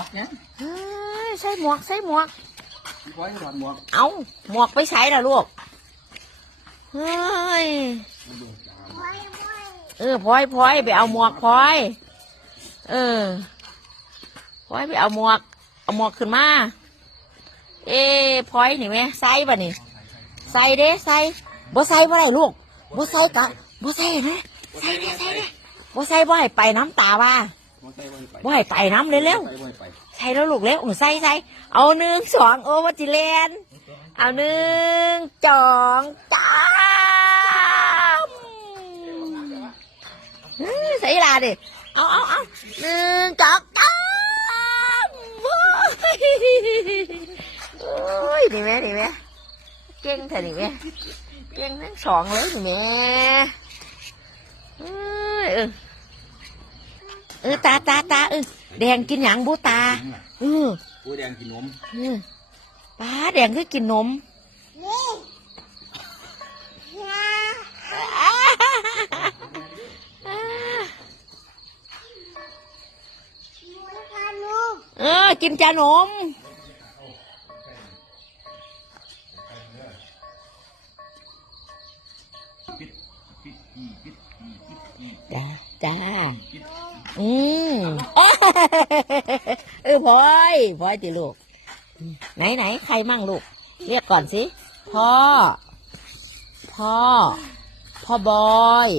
วกเนี่ยเฮ้ยใส่หมวกใส่หมวก พี่พลอยถอดหมวกเอาหมวกไปใช้ละลูก เฮ้ยเออพลอยพลอยไปเอาหมวกพลอย เออพลอยไปเอาหมวก เอาหมวกขึ้นมา เอ้พลอยนี่แม่ใส่บ่นี่ใส่เด้ใส่บ่ใส่บ่ได้ลูกบ่ใส่กะบ่ใส่นะใส่เด้ใส่เด้บ่ใส่บ่ให้ไปน้ำตาว่า มอไซค์วันไปบ่ให้ไปน้ำเร็วมอไซค์วันไปๆใส่แล้วลูกเร็วเออใส่ใส่เอาหนึ่งสองโอ้วัจิเลนเอาหนึ่งสองสามเฮ้ยใส่ลาดิเอาเอาเอาหนึ่งสองสามโอ้ยโอ้ยนี่แม่นี่แม่เก่งเถอะนี่แม่เก่งทั้งสองเลยนี่แม่เอ้ยเออ เออตาตาตาเออแดงกินหยังบูตาเออกูแดงกินนมเออป้าแดงคือกินนมเออกินจานม จ้าจ้า อืมเออพลอยพลอยติลูก ไหนไหนใครมั่งลูก เรียกก่อนสิ พ่อ พ่อ พ่อบอย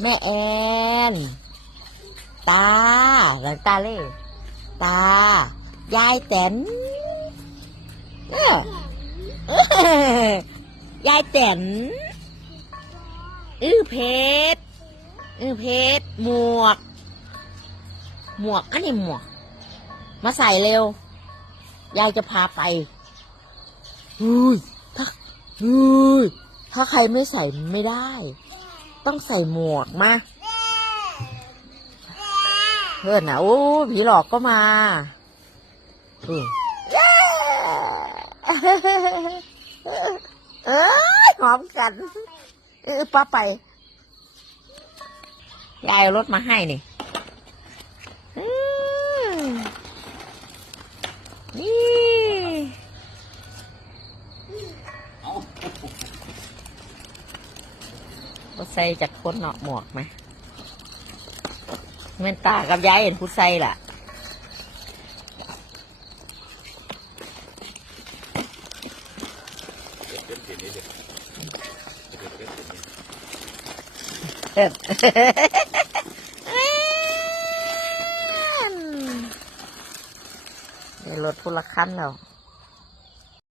แม่แอน ตาหลังตาเล่ตา ยายแตนเออเออยายแตน อื้อเพชรอื้อเพชรหมวก หมวกอันนี้หมวก มาใส่เร็ว ยายจะพาไปอุ้ยถ้าอุ้ยถ้าใครไม่ใส่ไม่ได้ ต้องใส่หมวกมาเพื่อนนะโอ้ผีหลอกก็มาเออเย้เอ้ยหอมกัน เออป้าไปยายเอารถมาให้นี่นี่เอาผู้ใส่จากคนเนาะหมวกไหมเงินตากับยายเห็นผู้ใส่ล่ะเอิ้นได้ รถพุลคันแล้ว